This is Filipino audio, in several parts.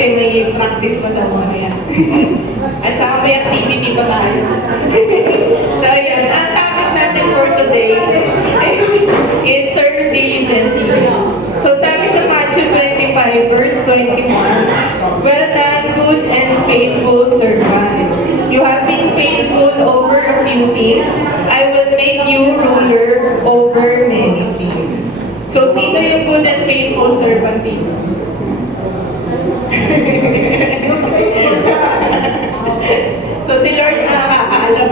kasi may practice pa daw mamaya. At saka may activity pa tayo. So yan, ang topic natin for today is serve diligently. So sabi sa Matthew 25 verse 21, well done, good and faithful servant. You have been faithful over a few things. I will make you ruler over many things. So sino yung good and faithful servant dito? So si Lord na nakakaalam.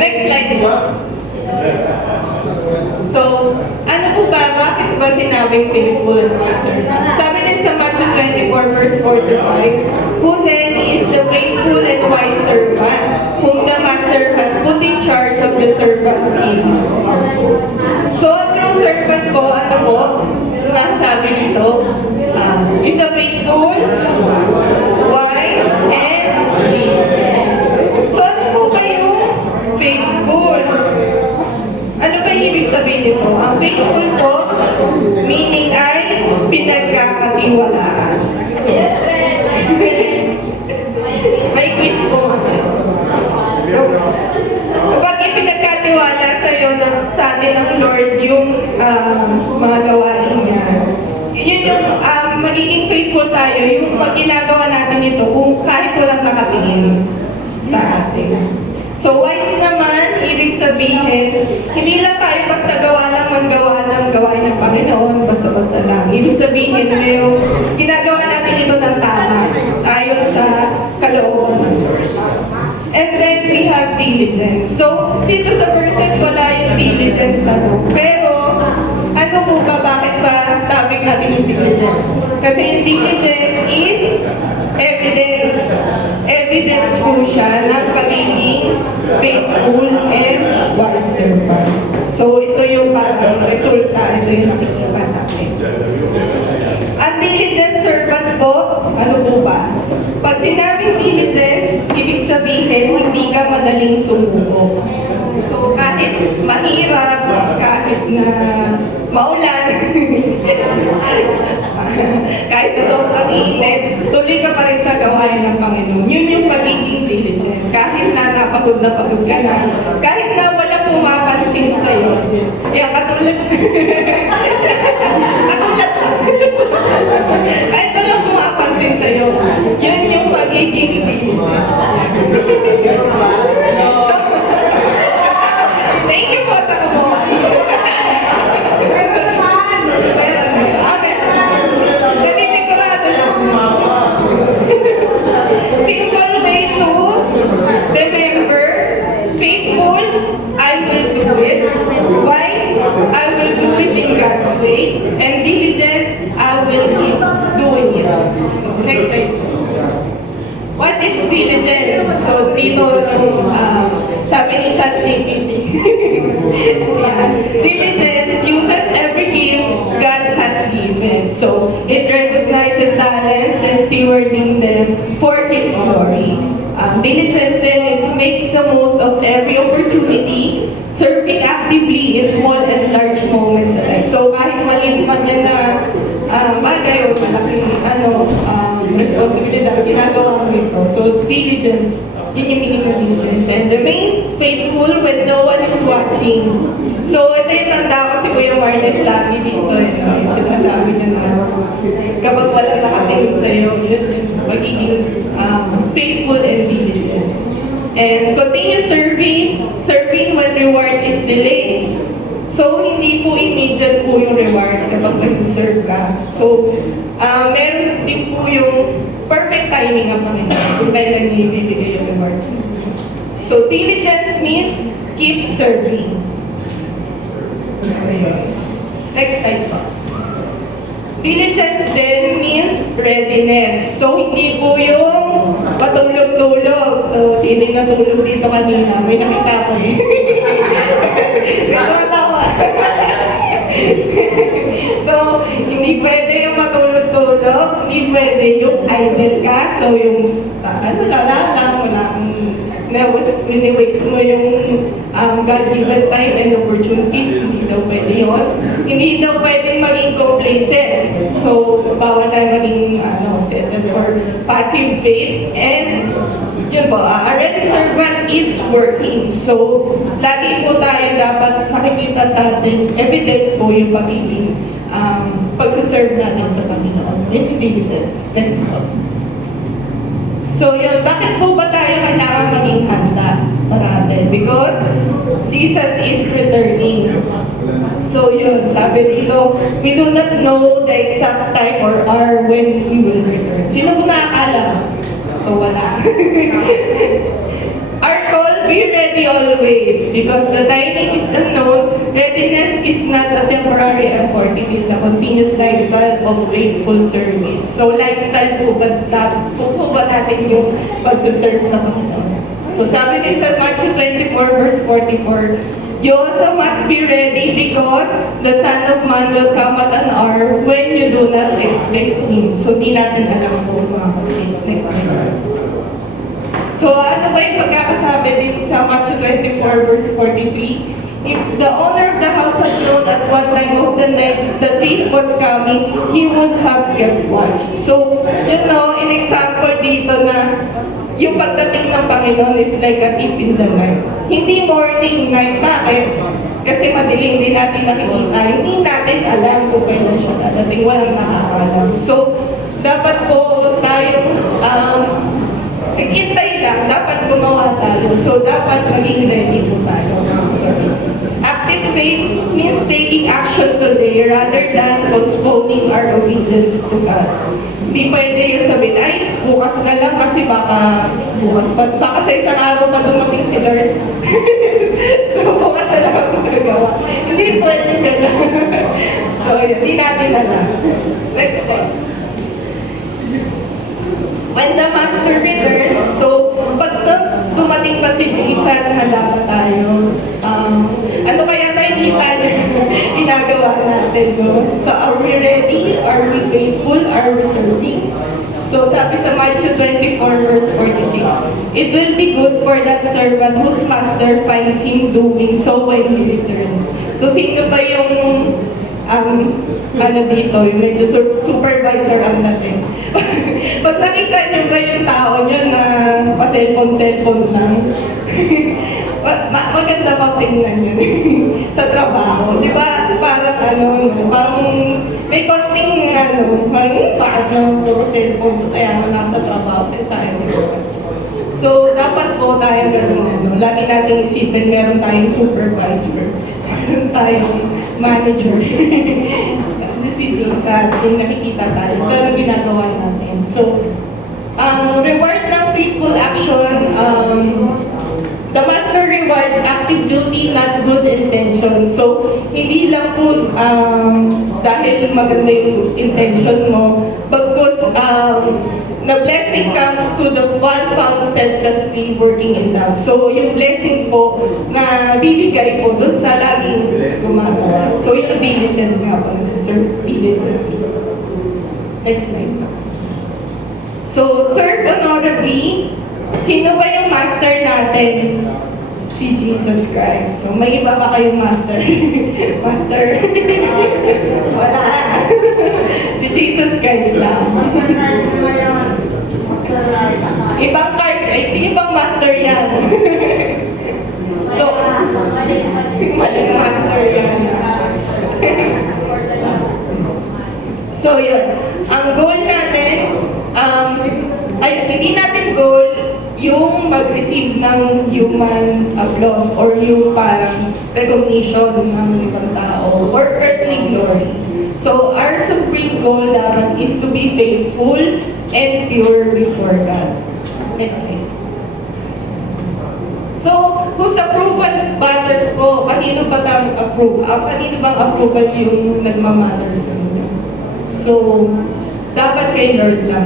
Next slide po. So, ano po ba? Bakit ba sinabing faithful and servant? Sabi din sa Matthew 24 verse 45, who then is the faithful and wise servant whom the master has put in charge of the servant's needs? So, ang true servant po, ano po? Nasabi dito, is a faithful, wise, and so, ano po kayo? Faithful. Ano ba ibig sabihin nito? Ang faithful po, meaning ay pinagkakatiwalaan. May quiz po. So, kapag ipinagkatiwala sa atin ng Lord yung mga gawain niya, yun yung magiging faithful tayo, yung pag ginagawa natin ito, kung kahit walang nakatingin sa atin. So, wise naman, ibig sabihin, hindi lang tayo basta gawa ng gawain ng Panginoon, basta-basta lang. Ibig sabihin, yung ginagawa natin ito ng tama, ayon sa kalooban ng Lord. And then, we have diligence. So, dito sa verses, wala yung diligence, pero, ano po ba, bakit ba topic natin yung diligence? Kasi yung diligence is evidence. Evidence po siya ng pagiging faithful and wise servant. So, ito yung parang resulta, ito yung nakikita natin. Ang diligent servant po, ano po ba? Pag sinabing diligent, ibig sabihin, hindi ka madaling sumuko. So, kahit mahirap, kahit na maulan, kahit na sobrang init, tuloy ka pa rin sa gawain ng Panginoon. Yun yung pagiging diligent. Kahit na napagod ka na, kahit na wala pumapansin sa'yo. Kaya katulad, kahit wala pumapansin sa'yo, yun yung pagiging diligent. Thank you po sa kumuha. Simple way to remember, faithful, I will do it. Wise, I will do it in God's way. And diligent, I will keep doing it. Next slide. What is diligence? So, dito sabi ni ChatGPT. Yeah. Diligence uses every gift God has given. So, it recognizes talents and stewarding them for His glory. Diligence then makes the most of every opportunity, serving actively in small and large moments. So, kahit maliit man yan na bagay o malaking responsibilidad, ginagawa mo ito. So, diligence, yun yung meaning ng diligence. And remain faithful when no one is watching. So, ito yung tanda ko si Kuya Marnes lagi dito. Sinasabi niya na kapag walang nakatingin sa'yo, yun yung magiging faithful and diligent. And continue serving when reward is delayed. So, hindi po immediate po yung reward kapag nag-serve ka. So, meron din po yung perfect timing ang Panginoon kung kailan niya ibibigay yung reward. So, diligence means keep serving. Next slide po. Diligence then means readiness. So, hindi po yung patulog-tulog. So, sino yung natulog dito kanina? May nakita ko eh. So, hindi pwede yung matulog-tulog, hindi pwede yung idle ka. So, yung wala kang waste mo yung God-given time and opportunities. Hindi daw pwede yun. Hindi daw pwede maging complacent. So, bawal tayo maging settle for passive faith, and yun po, a ready servant is working. So, lagi po tayo dapat makikita sa atin, evident po yung pagiging pagsaserve natin sa Panginoon. In Jesus. Let's go. So yun, bakit po ba tayo kailangan maging handa parate? Because Jesus is returning. So yun, sabi dito, we do not know the exact time or hour when He will return. Sino po nakakaalam? So wala. Our call, be ready always, because the timing is unknown. Readiness is not a temporary effort, it is a continuous lifestyle of faithful service. So lifestyle po ba natin yung pagsuserve sa Panginoon? So sabi din sa Matthew 24 verse 44, you also must be ready because the Son of Man will come at an hour when you do not expect Him. So di natin alam po mga kapatid. Next slide. So ano ba yung pagkakasabi din sa Matthew 24 verse 43? If the owner of the house had known at what time of the night the thief was coming, he would have kept watch. So, you know, in example dito na yung pagdating ng Panginoon is like a thief in the night. Hindi morning, night. Bakit? Kasi madilim din natin nakikita. Hindi natin alam kung kailan siya dadating. Walang nakakalam. So, dapat po tayong hintay lang. Dapat gumawa tayo. So, dapat maging ready po tayo. Active faith means taking action today rather than postponing our obedience to God. Hindi pwede yung sabihin, ay, bukas na lang kasi baka bukas pa. Baka sa isang araw pa dumating si Lord. So, bukas na lang ako magagawa. Hindi pwede ka na. So, yun, hindi natin alam. Next step. When the Master returns, so, pag dumating pa si Jesus, handa pa tayo. Ano kaya tayo ginagawa natin, no? So, are we ready? Are we faithful? Are we serving? So, sabi sa Matthew 24 verse 46, it will be good for that servant whose master finds him doing so when he returns. So, sino ba yung ano dito, yung medyo supervisor ang natin. Pag nakita nyo ba yung tao nyo na pa-cellphone lang, maganda pang tingnan yun sa trabaho. Di ba? Parang parang may konting parang bakit na puro cellphone kaya nasa trabaho tayo. So, dapat po tayo ganun lagi natin isipin, meron tayong supervisor, meron tayong manager. Decisions natin, nakikita tayo. So, ano ginagawa natin? So, reward ng faithful action, the Master rewards active duty, not good intention. So, hindi lang po dahil maganda yung intention mo, bagkus the blessing comes to the one found steadfastly working in love. So, yung blessing po na bibigay po doon sa laging gumagawa. So, yung diligent nga po, Sir, diligent. Next slide. So, serve honorably. Sino ba yung master natin? Si Jesus Christ. So, may iba pa kayong master? Master? Wala. Si Jesus Christ lang. Ibang card, ibang master yan. So, maling master yan. So, yun. Ang goal natin, hindi natin goal yung mag-receive ng human applause or yung parang recognition ng ibang tao or earthly glory. So, our supreme goal dapat is to be faithful and pure before God. Okay. So, whose approval matters po? Kanino ba tayong approve? Kanino bang approval yung nagmamatter sa inyo? So, dapat kay Lord lang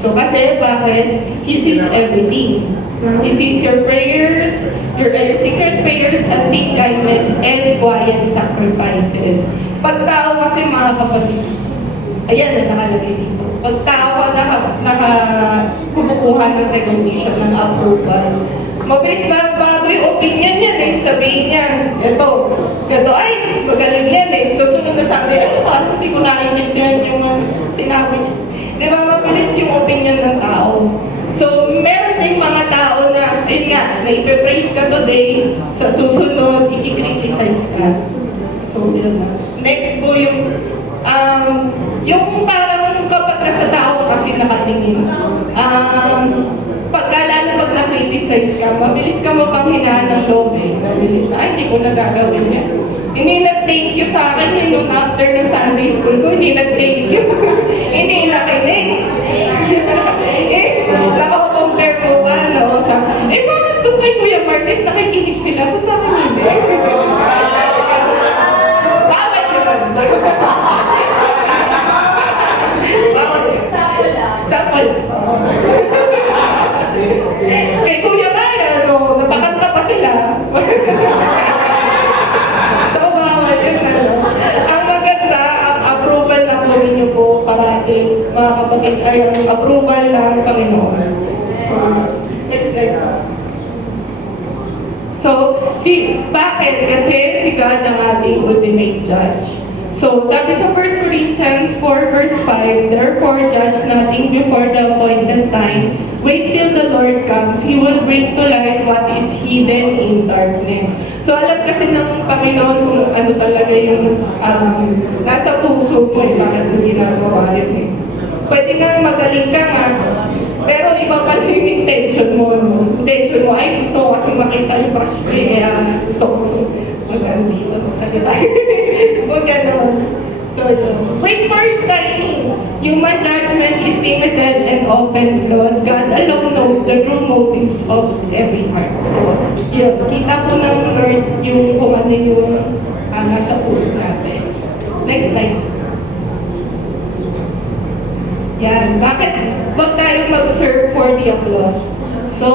So, kasi bakit? He sees everything. He sees your prayers, your secret prayers, unseen kindness, and quiet sacrifices. Pag tao kasi mga kapatid, ayan na nakalagay dito. Pag tao kumukuha ng recognition, ng approval, mabilis bago yung opinion yan eh. Sabihin niya, ito, ay, magaling yan eh. So, sunod na sabi, parang hindi ko naiintindihan yung sinabi niya. Di ba, mabilis yung opinion ng today, sa susunod, i-criticize ka. So, yun na. Next po yung parang kapag nasa tao kasi nakatingin, pag na-criticize ka, mabilis ka mapanghinaan ng loob eh. Mabilis na, hindi ko na gagawin yan. Hindi nag-thank you sa akin nung after ng Sunday school ko, hindi nag-thank you. Hindi nakinig. Nakakompare mo ba, no? Bakit doon kay Kuya Martes nakikinig sila? Ba't sa akin hindi? Bakit yun? Sample. Kay Kuya Mara, napakanta pa sila. So, bawal yun, Ang maganda, ang approval na po ninyo po parati, mga kapatid, ay ang approval ng Panginoon. Next slide. So, bakit? Kasi si God ang ating ultimate judge. So, sabi sa 1 Corinthians 4 verse 5, therefore judge nothing before the appointed time. Wait till the Lord comes. He will bring to light what is hidden in darkness. So, alam kasi ng Panginoon kung ano talaga yung nasa puso mo bakit mo ginagawa yun eh. Pwede nga magaling ka nga, pero iba pala yung intention mo. Intention mo ay gusto ko kasi makita yung brush ko eh, gusto ko mag-andito, magsalita. Huwag ganon. So, wait for His timing. Human judgment is limited and open Lord. God alone knows the true motives of every heart. So, yun, kita po ng Lord yung kung ano yung nasa puso natin. Next slide. Yan, bakit wag tayo mag-serve for the applause? So,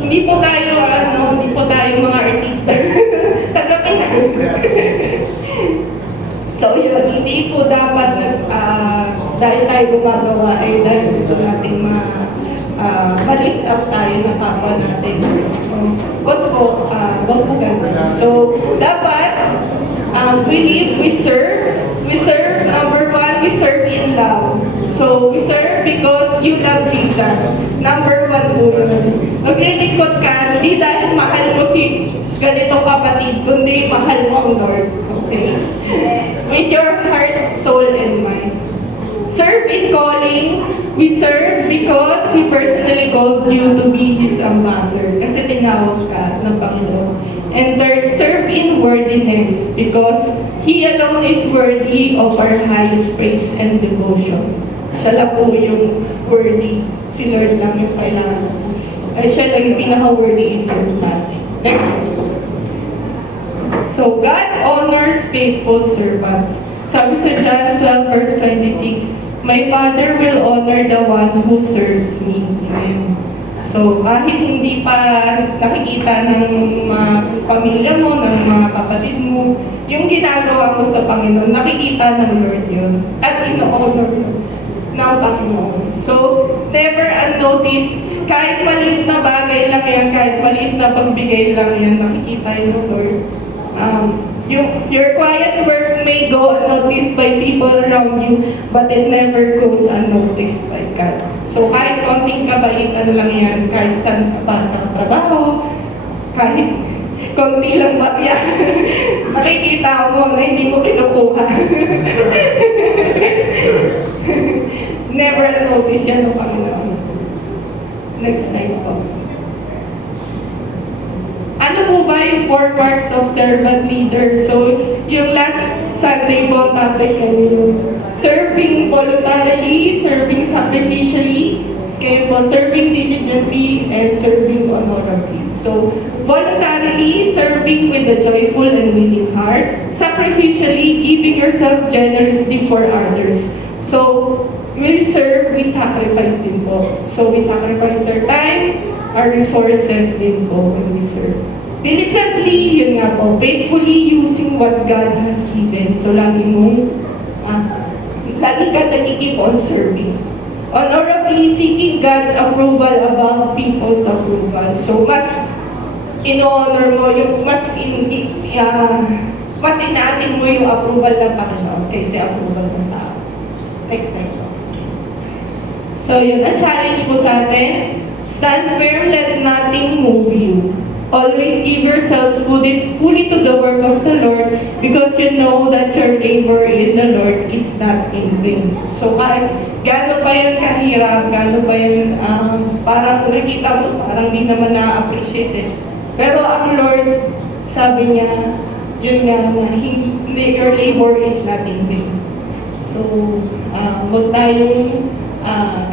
hindi po tayo mga artista. Tanggapin na. So yun, hindi po dapat dahil tayo gumagawa ay dahil gusto natin ma-lift up tayo na kapwa natin. Wag po ganun. So, dapat we serve, number one, we serve in love. So, we serve because you love Jesus. Number one po yun. Maglilingkod ka, hindi dahil mahal mo si ganitong kapatid, kundi mahal mo ang Lord. Okay? With your heart, soul, and mind. Serve in calling. We serve because He personally called you to be His ambassador. Kasi tinawag ka ng Panginoon. And third, serve in worthiness because He alone is worthy of our highest praise and devotion. Siya lang po yung worthy. Si Lord lang yung kailangan. Ay siya lang yung pinaka-worthy is natin. Next. So, God honors faithful servants. Sabi sa John 12 verse 26, my Father will honor the one who serves me. Amen. So, kahit hindi pa nakikita ng mga pamilya mo, ng mga kapatid mo, yung ginagawa mo sa Panginoon, nakikita ng Lord yun. At ino-honor ng Panginoon. So, never unnoticed, kahit maliit na bagay lang yan, kahit maliit na pagbigay lang yan, nakikita yun ng Lord. Your quiet work may go unnoticed by people around you, but it never goes unnoticed by God. So kahit konting kabaitan lang yan, kahit saan pa sa trabaho, kahit konti lang ba yan, makikita mo na hindi mo kinukuha. Never unnoticed yan ng Panginoon. Next slide po. Ano po ba yung 4 marks of servant leader? So, yung last Sunday po ang topic yung serving voluntarily, serving sacrificially, serving diligently, and serving honorably. So, voluntarily, serving with a joyful and willing heart. Sacrificially, giving yourself generously for others. So, we serve, we sacrifice din po. So, we sacrifice our time, our resources din po when we serve. Diligently, yun nga po, faithfully using what God has given. So, lagi ka nag-keep on serving. Honorably, seeking God's approval above people's approval. So, mas in-honor mo, mas inatin mo yung approval ng Panginoon kaysa approval ng tao. Next slide. So, yun, ang challenge po sa atin, stand firm, let nothing move you. Always give yourselves fully to the work of the Lord because you know that your labor in the Lord is not in vain. So kahit gaano pa yan kahirap, gaano pa yan parang nakita mo, parang di naman na-appreciate it. Pero ang Lord, sabi niya, yun nga na your labor is not in vain. So, huwag tayong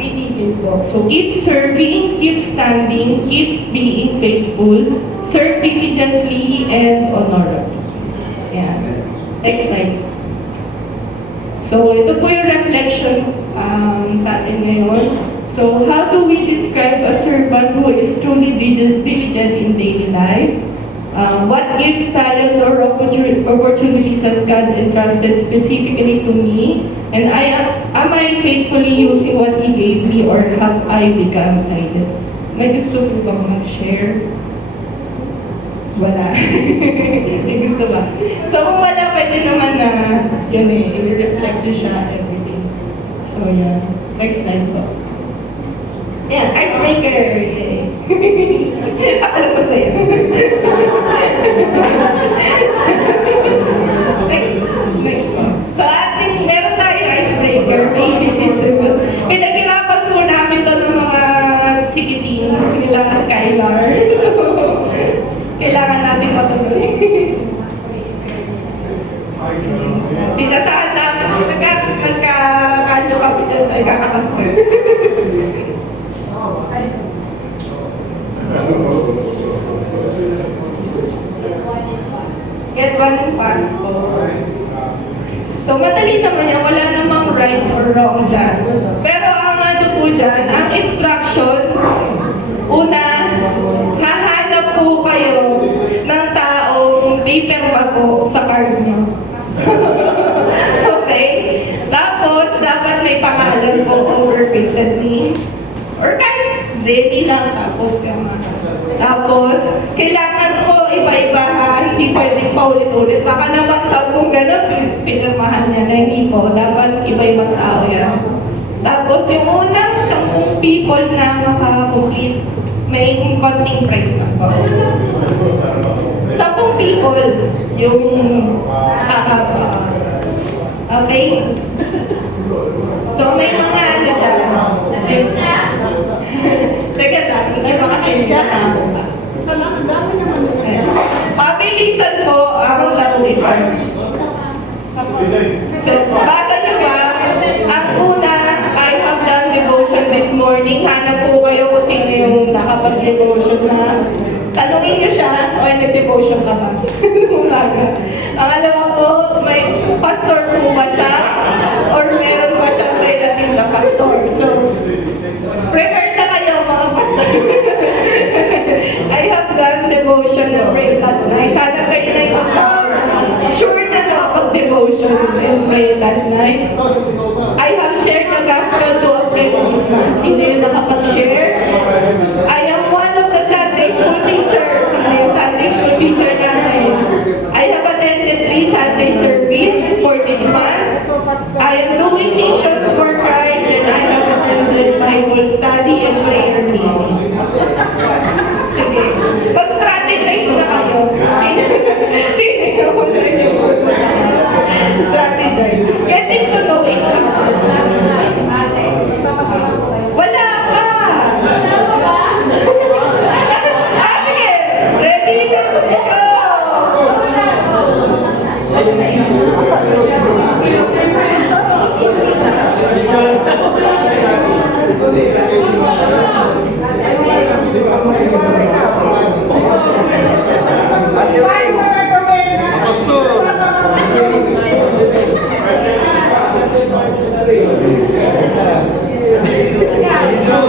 pitigil po. So, keep serving, keep standing, keep being faithful, serve diligently and honorably. Yeah. Next slide. So, ito po yung reflection sa atin ngayon. So, how do we describe a servant who is truly diligent in daily life? What gives talents or opportunities that God entrusted specifically to me? And am I faithfully using what He gave me or have I become idle? May gusto po bang mag-share? Wala. May gusto ba? So kung wala, pwede naman na yun i-reflect nyo siya everything. So yeah. Next slide po. Yeah, icebreaker! Yay! Alam mo sa'yo. Next po. So ating, meron tayo icebreaker. Pinaghirapan po namin ito ng mga chikiting nila Skylar. So, kailangan natin matuloy. Sinasahan namin, nagkakanyo kami dyan, nagkakakasal. Get one passport. So, madali naman yan. Wala namang right or wrong dyan. Pero ang ano po dyan, ang instruction, una, hahanap po kayo ng taong pipirma po sa card nyo. Okay? Tapos, dapat may pangalan po overrepeatedly. Or kahit Zeni lang, tapos pirma. Tapos, kailangan po iba-iba ha, hindi pwedeng paulit-ulit. Baka naman 10 gano'n, pinirmahan niya na hindi po. Dapat iba-ibang tao yan. Tapos, yung unang 10 people na makakomplete, may konting price na po. 10 people yung kakapa. Okay? So, may mga ano dyan. Teka lang, may mga sinigyan na. Isa lang, dami naman. Pabilisan po ang loudspeaker. So, basa niyo ba? Ang una, I have done devotion this morning. Hanap po kayo kung sino yung nakapag-devotion na. Tanungin niyo siya, o nag-devotion ka ba? Pangalawa po, may pastor po ba siya? Or meron ba siyang relative na pastor? So, prepare na kayo mga pastor. I have done devotion na pray last night. Hanap kayo na yung sure na nakapag-devotion and pray last night. I have shared the gospel to a friend. Sino yung nakapag-share? I am one of the Sunday school teachers. Sino yung Sunday school teacher natin? I have attended 3 Sunday service for this month. I am doing missions for Christ and I have attended Bible study and prayer meeting. Sige. Pag-strategize na kayo. Sino yung strategize? Getting to know each other. Wala pa! Sige! Ready? Go!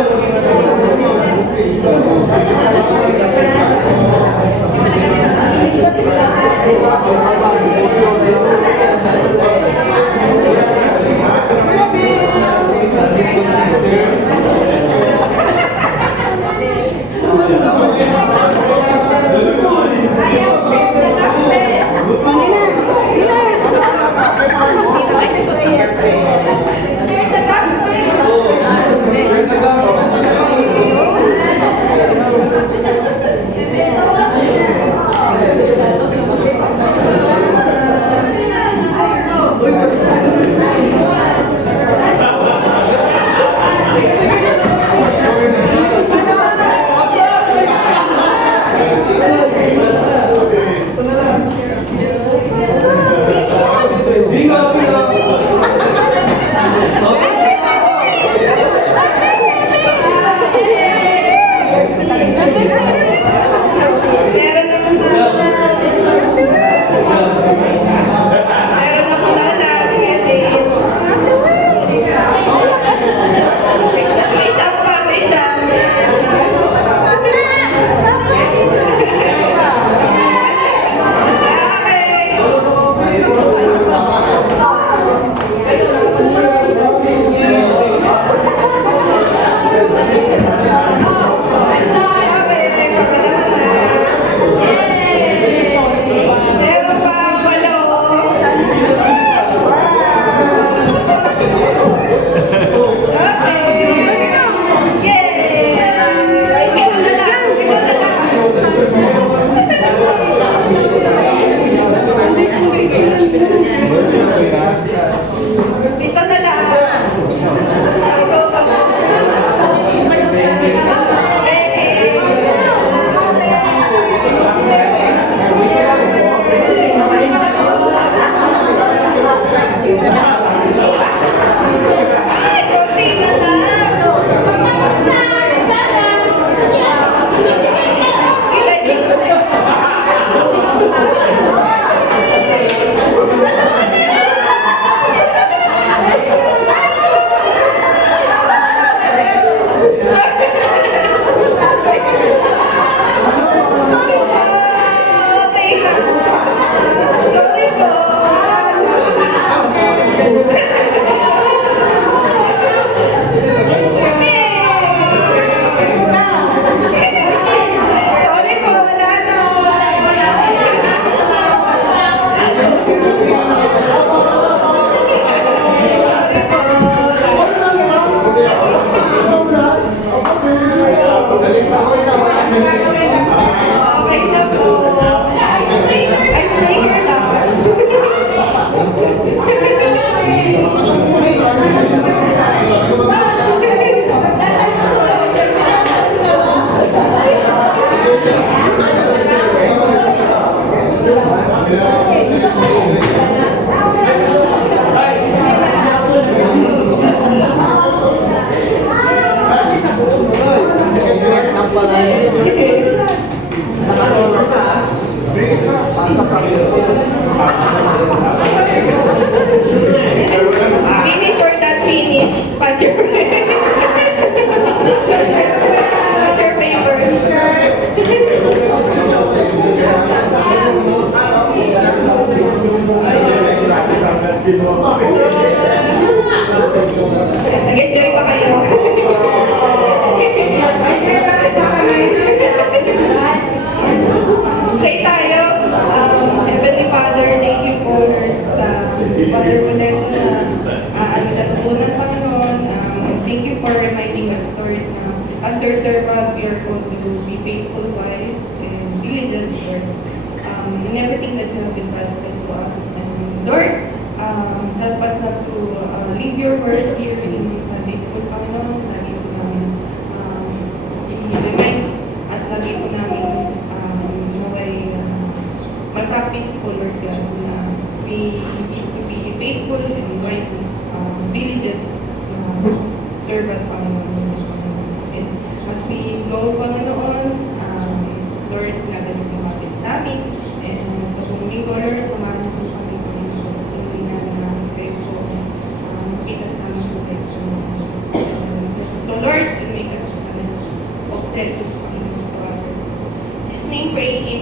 Finish or not finish, pass your pass your Nag-enjoy pa kayo? Say tayo, Heavenly Father, thank you for sa wonderfulness na natutunan Panginoon. Thank you for reminding us, Lord, na as your servant, we are called to be faithful, wise, and diligent, Lord, in everything that you have entrusted to us. And Lord, help us not to leave your word here in Sunday School, Panginoon. Lagi po namin i-remind at lagi po namin mag-practice po, Lord God, na we need to be faithful and wise, diligent servant, Panginoon. And as we go, Panginoon, Lord, natin yung mapis namin. And sa buong linggo, Lord, sumama sa Panginoon. Tuloy namin namin kayo po. Kita sa aming protection. So, Lord, make us opted. In His name, pray in